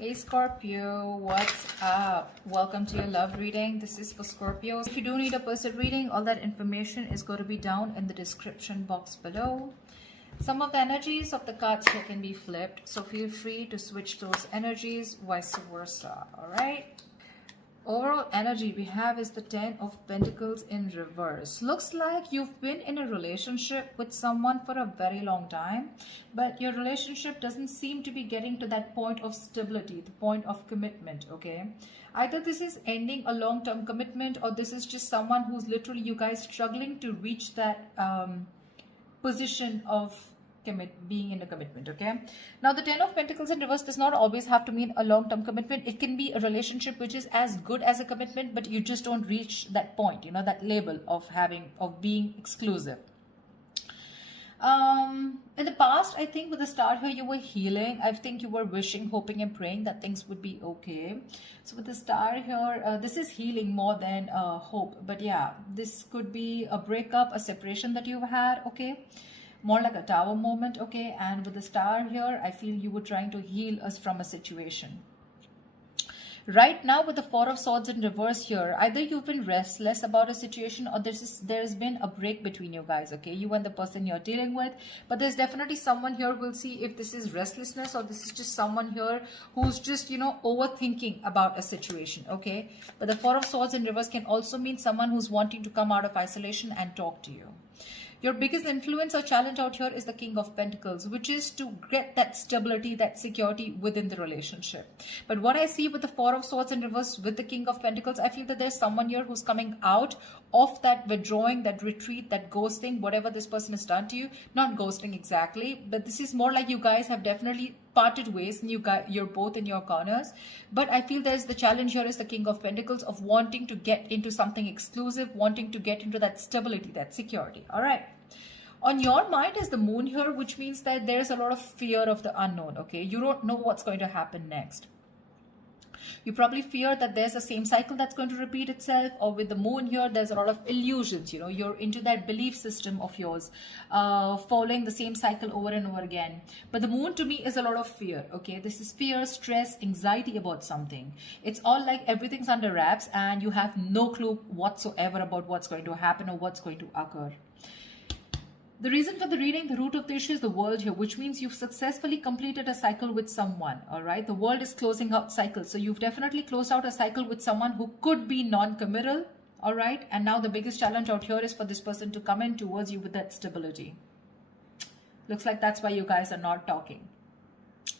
Hey Scorpio, what's up? Welcome to your love reading. This is for Scorpios. If you do need a personal reading, all that information is going to be down in the description box below. Some of the energies of the cards here can be flipped, so feel free to switch those energies, vice versa. Alright? Overall energy we have is the 10 of Pentacles in reverse. Looks like you've been in a relationship with someone for a very long time, but your relationship doesn't seem to be getting to that point of stability, the point of commitment, okay? Either this is ending a long-term commitment, or this is just someone who's literally, you guys struggling to reach that position of being in a commitment. Okay, now the 10 of Pentacles in reverse does not always have to mean a long-term commitment. It can be a relationship which is as good as a commitment, but you just don't reach that point, you know, that label of being exclusive. In the past, I think with the star here, you were healing. I think you were wishing, hoping and praying that things would be okay. So with the star here, this is healing more than hope. But yeah, this could be a breakup, a separation that you've had, okay? More like a tower moment, okay? And with the star here, I feel you were trying to heal us from a situation. Right now, with the Four of Swords in reverse here, either you've been restless about a situation, or there's been a break between you guys, okay? You and the person you're dealing with. But there's definitely someone here. We'll see if this is restlessness or this is just someone here who's just, you know, overthinking about a situation, okay? But the Four of Swords in reverse can also mean someone who's wanting to come out of isolation and talk to you. Your biggest influence or challenge out here is the King of Pentacles, which is to get that stability, that security within the relationship. But what I see with the Four of Swords in reverse with the King of Pentacles, I feel that there's someone here who's coming out of that withdrawing, that retreat, that ghosting, whatever this person has done to you. Not ghosting exactly, but this is more like you guys have definitely parted ways and you're both in your corners. But I feel there's the challenge here is the King of Pentacles of wanting to get into something exclusive, wanting to get into that stability, that security. All right. On your mind is the Moon here, which means that there's a lot of fear of the unknown, okay? You don't know what's going to happen next. You probably fear that there's a same cycle that's going to repeat itself, or with the Moon here, there's a lot of illusions, you know, you're into that belief system of yours, following the same cycle over and over again. But the Moon to me is a lot of fear, okay? This is fear, stress, anxiety about something. It's all like everything's under wraps and you have no clue whatsoever about what's going to happen or what's going to occur. The reason for the reading, the root of the issue is the world here, which means you've successfully completed a cycle with someone, all right? The world is closing out cycles. So you've definitely closed out a cycle with someone who could be non-committal, all right? And now the biggest challenge out here is for this person to come in towards you with that stability. Looks like that's why you guys are not talking.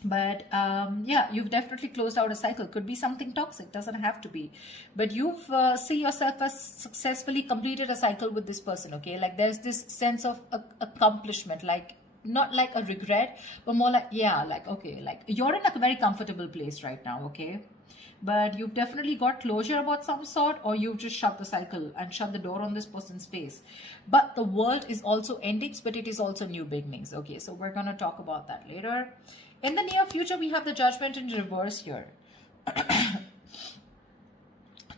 But yeah, you've definitely closed out a cycle. Could be something toxic, doesn't have to be. But you've see yourself as successfully completed a cycle with this person, okay? Like there's this sense of accomplishment, like not like a regret, but more like, yeah, like, okay, like you're in a very comfortable place right now, okay? But you've definitely got closure about some sort, or you've just shut the cycle and shut the door on this person's face. But the world is also endings, but it is also new beginnings, okay? So we're going to talk about that later. In the near future, we have the Judgment in reverse here.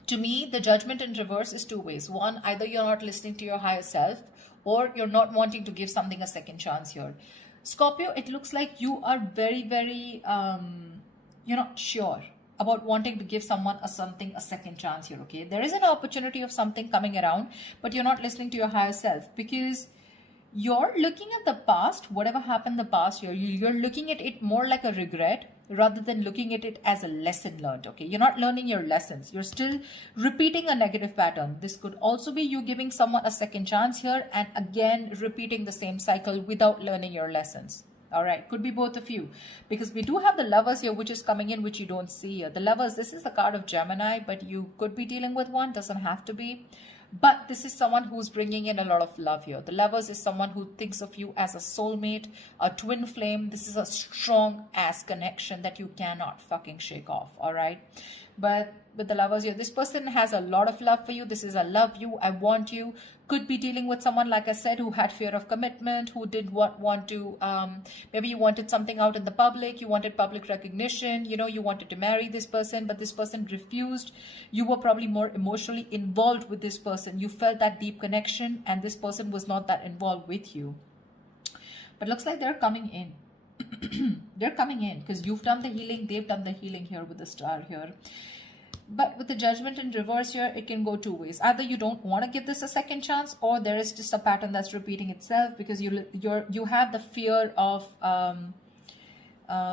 To me, the Judgment in reverse is two ways. One, either you're not listening to your higher self, or you're not wanting to give something a second chance here. Scorpio, it looks like you are very, very, you're not sure about wanting to give someone a second chance here, okay? There is an opportunity of something coming around, but you're not listening to your higher self because you're looking at the past, whatever happened in the past year, you're looking at it more like a regret rather than looking at it as a lesson learned, okay? You're not learning your lessons. You're still repeating a negative pattern. This could also be you giving someone a second chance here and again repeating the same cycle without learning your lessons. All right, could be both of you, because we do have the Lovers here, which is coming in, which you don't see here. The Lovers, this is the card of Gemini, but you could be dealing with one, doesn't have to be. But this is someone who's bringing in a lot of love here. The Lovers is someone who thinks of you as a soulmate, a twin flame. This is a strong ass connection that you cannot fucking shake off, all right? But with the Lovers here, this person has a lot of love for you. This is a love you, I want you. Could be dealing with someone, like I said, who had fear of commitment, who did want to, maybe you wanted something out in the public, you wanted public recognition, you know, you wanted to marry this person, but this person refused. You were probably more emotionally involved with this person. You felt that deep connection and this person was not that involved with you. But looks like they're coming in. They're coming in because you've done the healing, they've done the healing here with the star here. But with the Judgment in reverse here, it can go two ways. Either you don't want to give this a second chance, or there is just a pattern that's repeating itself because you have the fear of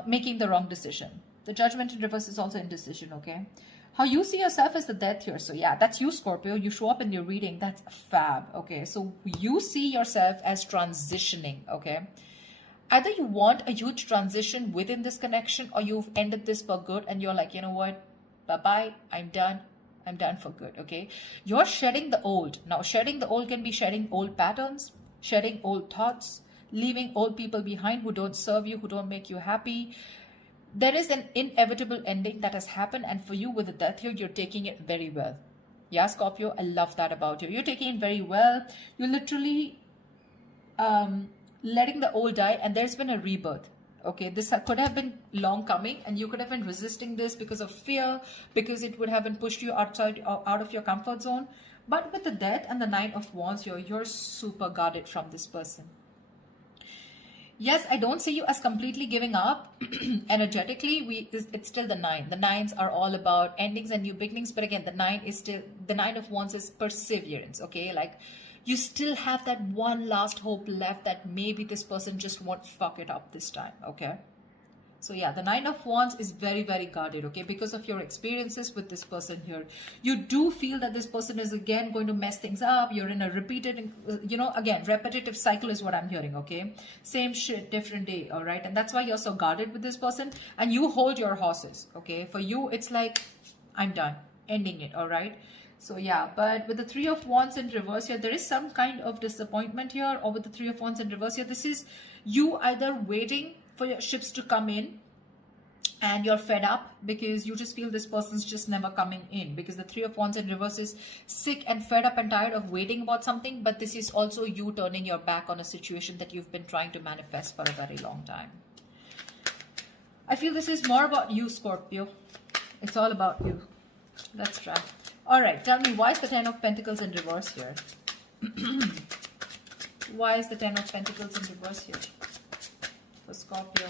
making the wrong decision. The Judgment in reverse is also indecision, okay? How you see yourself is the Death here. So yeah, that's you, Scorpio. You show up in your reading. That's fab, okay? So you see yourself as transitioning, okay? Either you want a huge transition within this connection, or you've ended this for good and you're like, you know what? Bye-bye, I'm done for good, okay? You're shedding the old. Now, shedding the old can be shedding old patterns, shedding old thoughts, leaving old people behind who don't serve you, who don't make you happy. There is an inevitable ending that has happened, and for you with the Death here, you're taking it very well. Yeah, Scorpio, I love that about you. You're taking it very well. You're literally letting the old die, and there's been a rebirth. Okay, this could have been long coming, and you could have been resisting this because of fear, because it would have been pushed you outside out of your comfort zone. But with the Death and the Nine of Wands here, you're super guarded from this person. Yes, I don't see you as completely giving up. Energetically, it's still the Nine. The Nines are all about endings and new beginnings, but again, the Nine of Wands is perseverance. Okay, like, you still have that one last hope left that maybe this person just won't fuck it up this time, okay? So yeah, the Nine of Wands is very, very guarded, okay? Because of your experiences with this person here. You do feel that this person is again going to mess things up. You're in a repeated, again, repetitive cycle is what I'm hearing, okay? Same shit, different day, all right? And that's why you're so guarded with this person. And you hold your horses, okay? For you, it's like, I'm done, ending it, all right? So yeah, but with the Three of Wands in reverse here, there is some kind of disappointment here. Or with the Three of Wands in reverse here, this is you either waiting for your ships to come in and you're fed up because you just feel this person's just never coming in, because the Three of Wands in reverse is sick and fed up and tired of waiting about something. But this is also you turning your back on a situation that you've been trying to manifest for a very long time. I feel this is more about you, Scorpio. It's all about you. Let's try. All right, tell me, why is the Ten of Pentacles in reverse here? Why is the Ten of Pentacles in reverse here for Scorpio?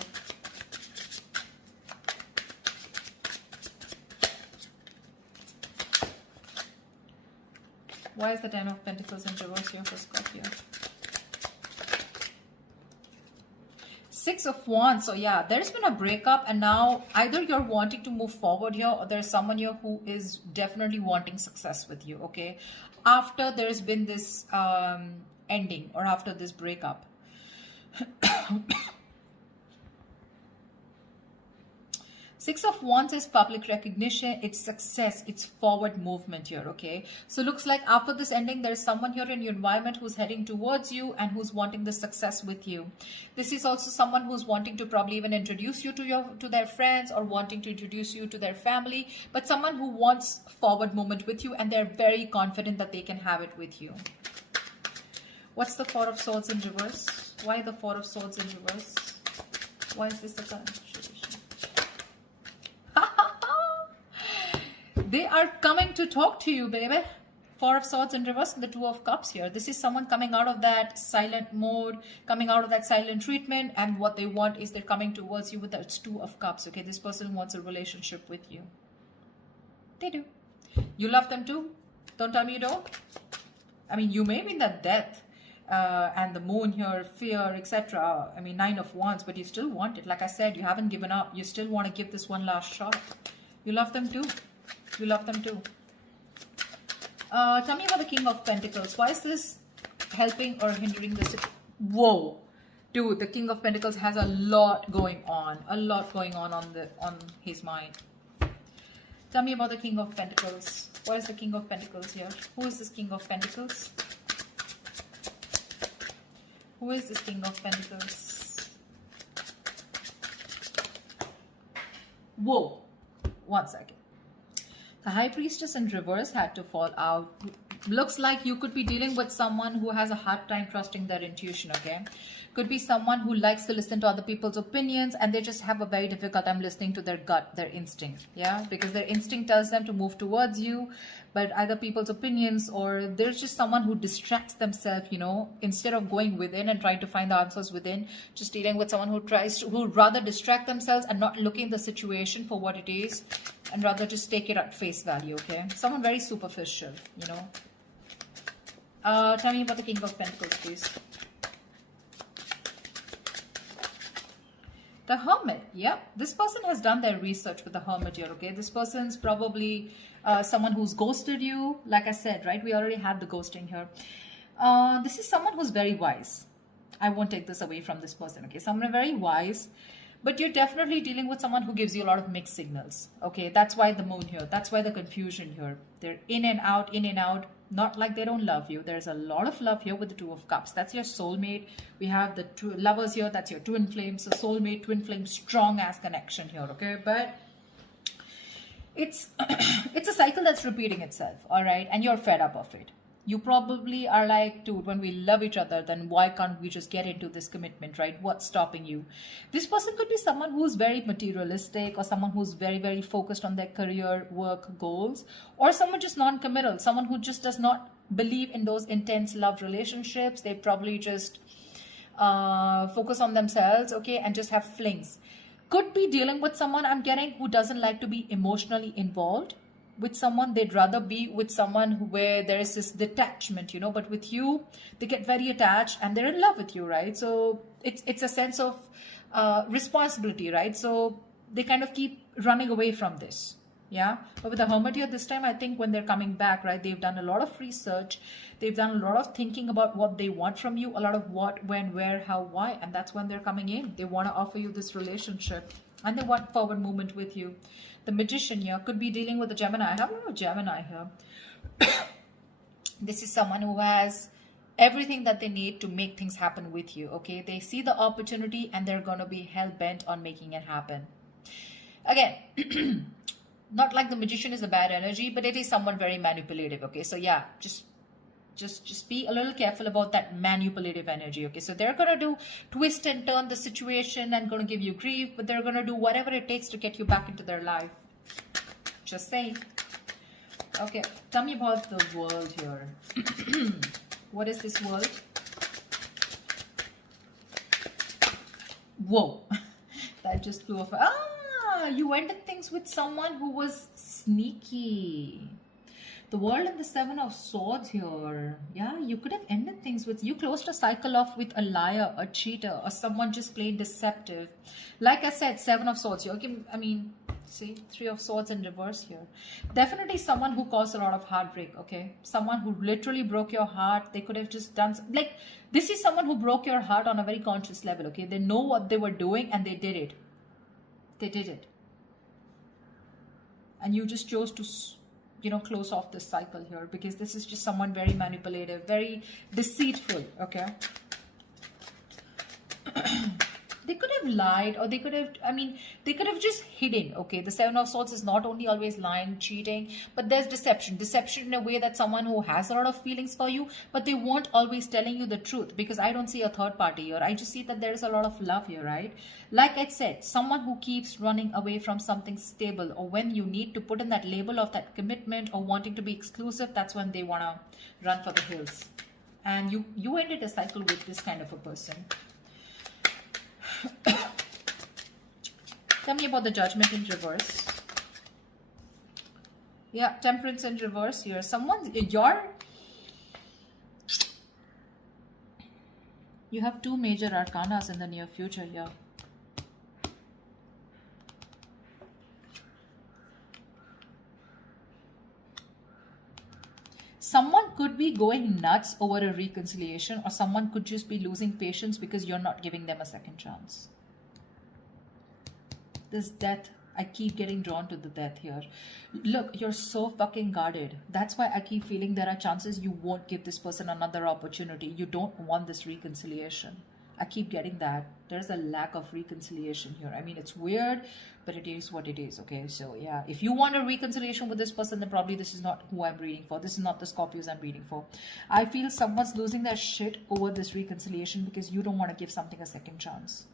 Why is the Ten of Pentacles in reverse here for Scorpio? Six of Wands. So yeah, there's been a breakup, and now either you're wanting to move forward here, or there's someone here who is definitely wanting success with you, okay? After there's been this ending, or after this breakup. Six of Wands is public recognition, it's success, it's forward movement here, okay? So looks like after this ending, there's someone here in your environment who's heading towards you and who's wanting the success with you. This is also someone who's wanting to probably even introduce you to their friends, or wanting to introduce you to their family, but someone who wants forward movement with you, and they're very confident that they can have it with you. What's the Four of Swords in reverse? Why the Four of Swords in reverse? Why is this the current situation? They are coming to talk to you, baby. Four of Swords in reverse and the Two of Cups here. This is someone coming out of that silent mode, coming out of that silent treatment, and what they want is they're coming towards you with that Two of Cups, okay? This person wants a relationship with you. They do. You love them too. Don't tell me you don't. I mean, you may be in that Death and the Moon here, fear, etc. I mean, Nine of Wands, but you still want it. Like I said, you haven't given up. You still want to give this one last shot. You love them too. You love them too. Tell me about the King of Pentacles. Why is this helping or hindering this? Whoa. Dude, the King of Pentacles has a lot going on. A lot going on his mind. Tell me about the King of Pentacles. Why is the King of Pentacles here? Who is this King of Pentacles? Who is this King of Pentacles? Whoa. 1 second. The High Priestess in reverse had to fall out. Looks like you could be dealing with someone who has a hard time trusting their intuition, okay? Could be someone who likes to listen to other people's opinions, and they just have a very difficult time listening to their gut, their instinct, yeah? Because their instinct tells them to move towards you, but either people's opinions, or there's just someone who distracts themselves, you know, instead of going within and trying to find the answers within, just dealing with someone who would rather distract themselves and not looking at the situation for what it is, and rather just take it at face value, okay? Someone very superficial, you know. Tell me about the King of Pentacles, please. The Hermit, yeah. This person has done their research with the Hermit here, okay? This person's probably someone who's ghosted you. Like I said, right? We already had the ghosting here. This is someone who's very wise. I won't take this away from this person, okay? Someone very wise. But you're definitely dealing with someone who gives you a lot of mixed signals, okay? That's why the moon here. That's why the confusion here. They're in and out, in and out. Not like they don't love you. There's a lot of love here with the Two of Cups. That's your soulmate. We have the two lovers here. That's your twin flame. So soulmate, twin flame, strong ass connection here, okay? But it's it's a cycle that's repeating itself, all right? And you're fed up of it. You probably are like, dude, when we love each other, then why can't we just get into this commitment, right? What's stopping you? This person could be someone who's very materialistic, or someone who's very, very focused on their career, work, goals, or someone just non-committal, someone who just does not believe in those intense love relationships. They probably just focus on themselves, okay, and just have flings. Could be dealing with someone, I'm getting, who doesn't like to be emotionally involved with someone. They'd rather be with someone where there is this detachment, you know, but with you, they get very attached and they're in love with you, right? So it's a sense of responsibility, right? So they kind of keep running away from this, yeah? But with the Hermit here this time, I think when they're coming back, right, they've done a lot of research. They've done a lot of thinking about what they want from you, a lot of what, when, where, how, why, and that's when they're coming in. They want to offer you this relationship and they want forward movement with you. The Magician here could be dealing with a Gemini. I have a lot of Gemini here. This is someone who has everything that they need to make things happen with you, okay? They see the opportunity and they're going to be hell-bent on making it happen. Again, not like the Magician is a bad energy, but it is someone very manipulative, okay? So yeah, just be a little careful about that manipulative energy, okay? So they're going to do twist and turn the situation and going to give you grief, but they're going to do whatever it takes to get you back into their life. Just saying. Okay, tell me about the world here. What is this world? Whoa, that just flew off. Ah, you ended things with someone who was sneaky. The World and the Seven of Swords here. Yeah, you could have ended things with, you closed a cycle off with a liar, a cheater, or someone just plain deceptive. Like I said, Seven of Swords here. Okay, I mean, see, Three of Swords in reverse here. Definitely someone who caused a lot of heartbreak, okay? Someone who literally broke your heart. They could have just done, like, this is someone who broke your heart on a very conscious level, okay? They know what they were doing and they did it. They did it. And you just chose to, you know, close off this cycle here, because this is just someone very manipulative, very deceitful, okay? They could have lied, or they could have, I mean, they could have just hidden, okay? The Seven of Swords is not only always lying, cheating, but there's deception. Deception in a way that someone who has a lot of feelings for you, but they won't always telling you the truth, because I don't see a third party here. I just see that there is a lot of love here, right? Like I said, someone who keeps running away from something stable, or when you need to put in that label of that commitment or wanting to be exclusive, that's when they want to run for the hills. And you ended a cycle with this kind of a person. Tell me about the Judgment in reverse. Yeah, Temperance in reverse here. Someone, you have two major arcanas in the near future here. Someone could be going nuts over a reconciliation, or someone could just be losing patience because you're not giving them a second chance. This death, I keep getting drawn to the death here. Look, you're so fucking guarded. That's why I keep feeling there are chances you won't give this person another opportunity. You don't want this reconciliation. I keep getting that. There's a lack of reconciliation here. I mean, it's weird, but it is what it is, okay? So, yeah, if you want a reconciliation with this person, then probably this is not who I'm reading for. This is not the Scorpios I'm reading for. I feel someone's losing their shit over this reconciliation because you don't want to give something a second chance.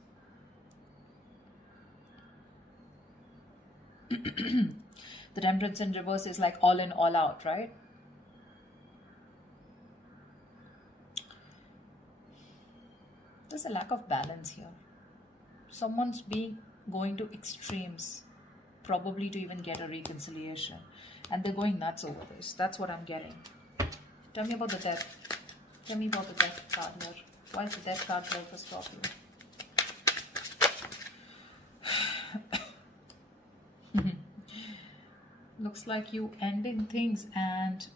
The Temperance in reverse is like all in, all out, right? There's a lack of balance here. Someone's going to extremes, probably to even get a reconciliation. And they're going nuts over this. That's what I'm getting. Tell me about the death. Tell me about the death card here. Why is the death card here for Scorpio? Looks like you ending things and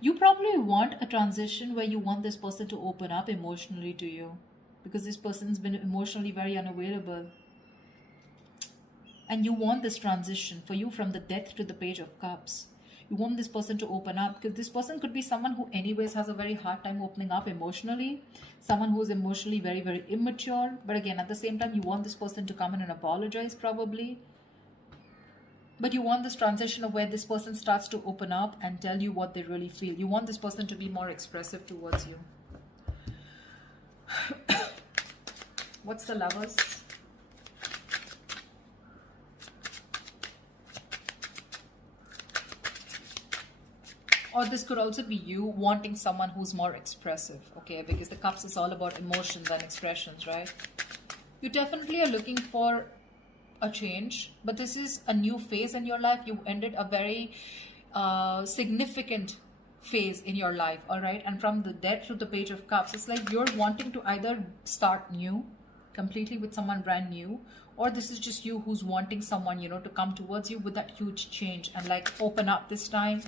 you probably want a transition where you want this person to open up emotionally to you, because this person's been emotionally very unavailable. And you want this transition for you from the Death to the Page of Cups. You want this person to open up, because this person could be someone who anyways has a very hard time opening up emotionally. Someone who is emotionally very, very immature. But again, at the same time, you want this person to come in and apologize probably. But you want this transition of where this person starts to open up and tell you what they really feel. You want this person to be more expressive towards you. What's the Lovers? Or this could also be you wanting someone who's more expressive, okay? Because the Cups is all about emotions and expressions, right? You definitely are looking for a change, but this is a new phase in your life. You ended a very significant phase in your life, all right? And from the Death to the Page of Cups, it's like you're wanting to either start new, completely with someone brand new, or this is just you who's wanting someone, you know, to come towards you with that huge change and like open up this time.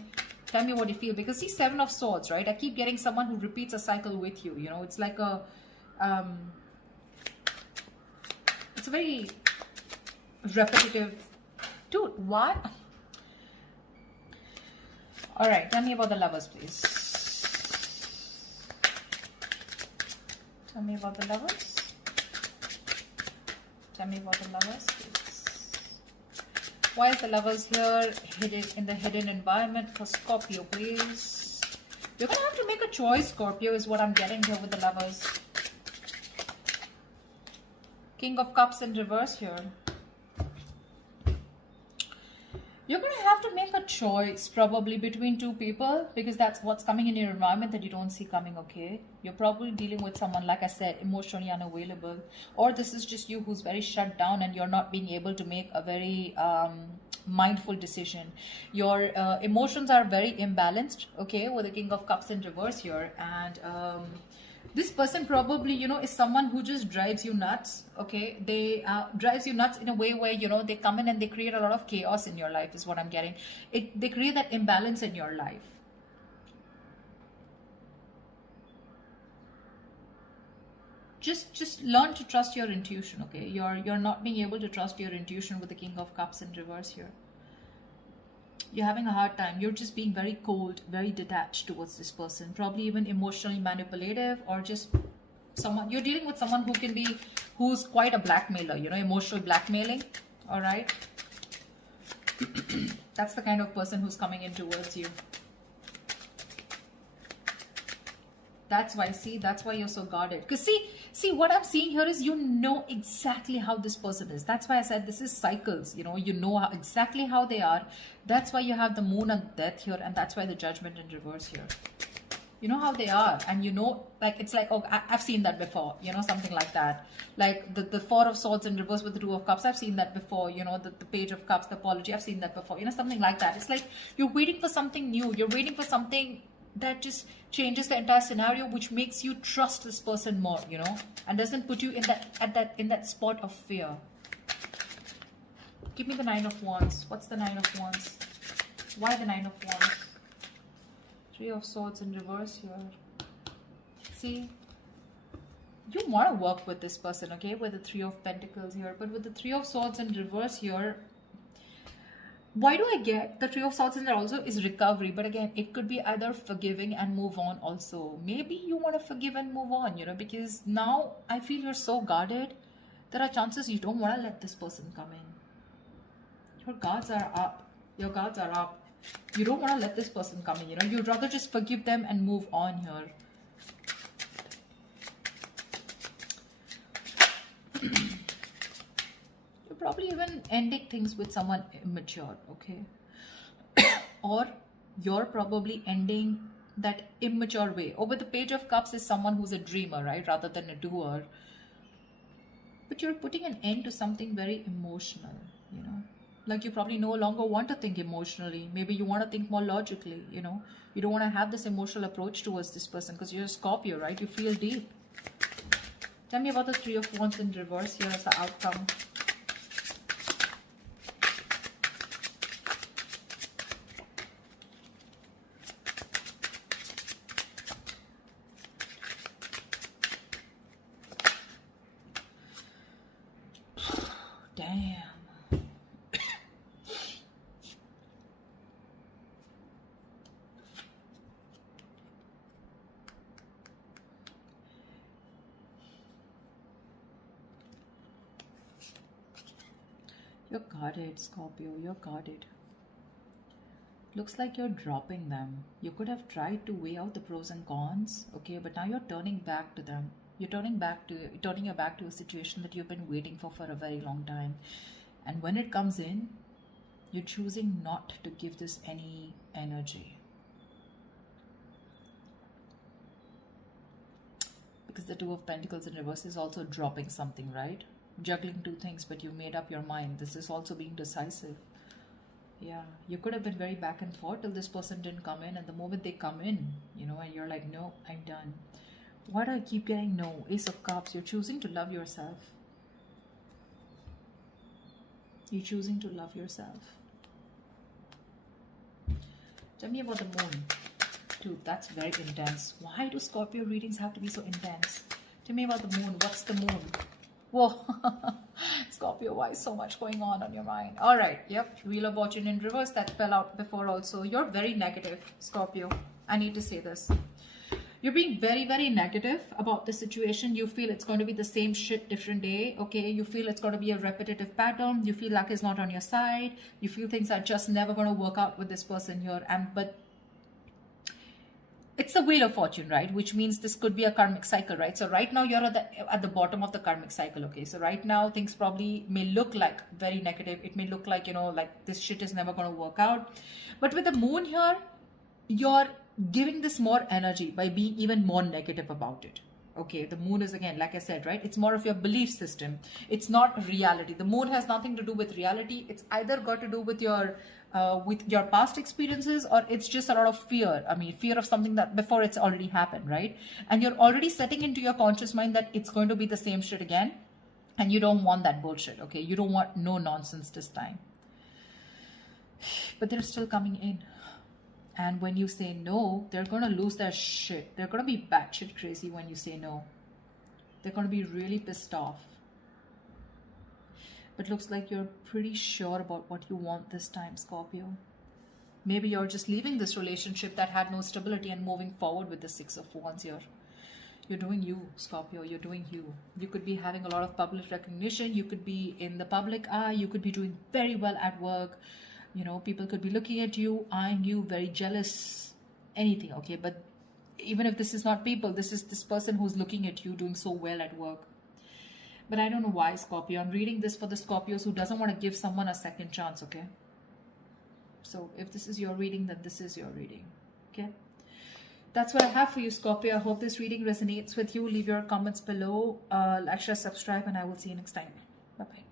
Tell me what you feel, because see, Seven of Swords, right? I keep getting someone who repeats a cycle with you, you know, it's like a it's a very repetitive. Dude, what? All right, tell me about the Lovers, please. Tell me about the Lovers. Tell me about the Lovers, please. Why is the Lovers here hidden in the hidden environment for Scorpio, please? You're going to have to make a choice, Scorpio, is what I'm getting here with the Lovers. King of Cups in reverse here. You're going to have to make a choice probably between two people, because that's what's coming in your environment that you don't see coming, okay? You're probably dealing with someone, like I said, emotionally unavailable. Or this is just you who's very shut down and you're not being able to make a very mindful decision. Your emotions are very imbalanced, okay, with the King of Cups in reverse here. And this person probably, you know, is someone who just drives you nuts, okay? They drives you nuts in a way where, you know, they come in and they create a lot of chaos in your life is what I'm getting. They create that imbalance in your life. Just learn to trust your intuition, okay? You're not being able to trust your intuition with the King of Cups in reverse here. You're having a hard time. You're just being very cold, very detached towards this person. Probably even emotionally manipulative, or just someone, you're dealing with someone who's quite a blackmailer, you know, emotional blackmailing. All right. That's the kind of person who's coming in towards you. That's why, see, that's why you're so guarded. Because see, what I'm seeing here is you know exactly how this person is. That's why I said this is cycles, you know exactly how they are. That's why you have the Moon and Death here, and that's why the Judgment in reverse here. You know how they are, and you know, like, it's like, oh, I've seen that before, you know, something like that. Like the Four of Swords in reverse with the Two of Cups, I've seen that before, you know, the Page of Cups, the apology, I've seen that before, you know, something like that. It's like you're waiting for something new. You're waiting for something that just changes the entire scenario, which makes you trust this person more, you know, and doesn't put you in that spot of fear. Give me the Nine of Wands. What's the Nine of Wands? Why the Nine of Wands? Three of Swords in reverse here. See, you want to work with this person, okay, with the Three of Pentacles here, but with the Three of Swords in reverse here, why do I get the Three of Swords in there also is recovery? But again, it could be either forgiving and move on also. Maybe you want to forgive and move on, you know, because now I feel you're so guarded. There are chances you don't want to let this person come in. Your guards are up. Your guards are up. You don't want to let this person come in, you know. You'd rather just forgive them and move on here. probably even ending things with someone immature, okay? Or you're probably ending that immature way. Or with the Page of Cups is someone who's a dreamer, right? Rather than a doer. But you're putting an end to something very emotional, you know? Like you probably no longer want to think emotionally. Maybe you want to think more logically, you know? You don't want to have this emotional approach towards this person because you're a Scorpio, right? You feel deep. Tell me about the Three of Wands in reverse here as the outcome. Damn. You're guarded, Scorpio. You're guarded. Looks like you're dropping them. You could have tried to weigh out the pros and cons, okay, but now you're turning back to them. You're turning your back to a situation that you've been waiting for a very long time. And when it comes in, you're choosing not to give this any energy. Because the Two of Pentacles in reverse is also dropping something, right? Juggling two things, but you made up your mind. This is also being decisive. Yeah, you could have been very back and forth till this person didn't come in, and the moment they come in, you know, and you're like, no, I'm done. Why do I keep getting no? Ace of Cups. You're choosing to love yourself. You're choosing to love yourself. Tell me about the moon. Dude, that's very intense. Why do Scorpio readings have to be so intense? Tell me about the moon. What's the moon? Whoa. Scorpio, why is so much going on your mind? All right. Yep. Wheel of Fortune in reverse. That fell out before also. You're very negative, Scorpio. I need to say this. You're being very, very negative about the situation. You feel it's going to be the same shit, different day. Okay. You feel it's going to be a repetitive pattern. You feel luck is not on your side. You feel things are just never going to work out with this person here. But it's the Wheel of Fortune, right? Which means this could be a karmic cycle, right? So right now you're at the bottom of the karmic cycle, okay? So right now things probably may look like very negative. It may look like, you know, like this shit is never going to work out. But with the moon here, you're giving this more energy by being even more negative about it. Okay, the moon is, again, like I said, right? It's more of your belief system. It's not reality. The moon has nothing to do with reality. It's either got to do with your past experiences, or it's just a lot of fear. I mean, fear of something that before it's already happened, right? And you're already setting into your conscious mind that it's going to be the same shit again. And you don't want that bullshit, okay? You don't want no nonsense this time. But they're still coming in. And when you say no, they're going to lose their shit. They're going to be batshit crazy when you say no. They're going to be really pissed off. But looks like you're pretty sure about what you want this time, Scorpio. Maybe you're just leaving this relationship that had no stability and moving forward with the Six of Wands here. You're doing you, Scorpio. You're doing you. You could be having a lot of public recognition. You could be in the public eye. You could be doing very well at work. You know, people could be looking at you, eyeing you, very jealous, anything, okay? But even if this is not people, this is this person who's looking at you doing so well at work. But I don't know why, Scorpio. I'm reading this for the Scorpios who doesn't want to give someone a second chance, okay? So if this is your reading, then this is your reading, okay? That's what I have for you, Scorpio. I hope this reading resonates with you. Leave your comments below. Like, share, subscribe, and I will see you next time. Bye-bye.